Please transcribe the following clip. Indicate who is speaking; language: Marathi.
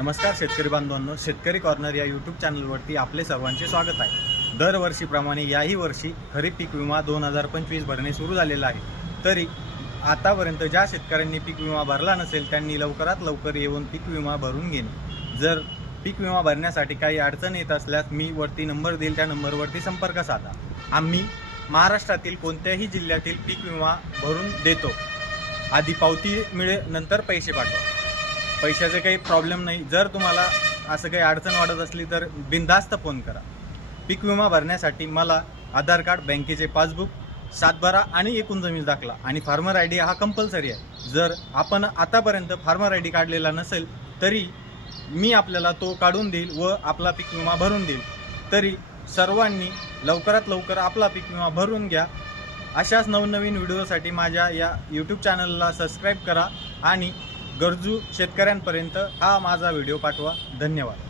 Speaker 1: नमस्कार शेतकरी बांधवांनो शेतकरी कॉर्नर या यूट्यूब चॅनलवरती आपले सर्वांचे स्वागत आहे. दरवर्षीप्रमाणे याही वर्षी खरीप पीक विमा दोन हजार पंचवीस भरणे सुरू झालेलं आहे. तरी आतापर्यंत ज्या शेतकऱ्यांनी पीक विमा भरला नसेल त्यांनी लवकरात लवकर येऊन पीक विमा भरून घेणे. जर पीक विमा भरण्यासाठी काही अडचण येत असल्यास मी वरती नंबर देईल त्या नंबरवरती संपर्क साधा. आम्ही महाराष्ट्रातील कोणत्याही जिल्ह्यातील पीक विमा भरून देतो. आधी पावती मिळे नंतर पैसे पाठवा. पैशाचे काही प्रॉब्लेम नाही. जर तुम्हाला असं काही अडचण वाटत असली तर बिनधास्त फोन करा. पीक विमा भरण्यासाठी मला आधार कार्ड बँकेचे पासबुक सातबारा आणि एकूण जमीन दाखला. आणि फार्मर आय डी हा कंपल्सरी आहे. जर आपण आतापर्यंत फार्मर आय डी काढलेला नसेल तरी मी आपल्याला तो काढून देईल व आपला पीक विमा भरून देईल. तरी सर्वांनी लवकरात लवकर आपला पीक विमा भरून घ्या. अशाच नवनवीन व्हिडिओसाठी माझ्या या यूट्यूब चॅनलला सबस्क्राईब करा आणि गरजू शेतकऱ्यांपर्यंत हा माझा व्हिडिओ पाठवा. धन्यवाद.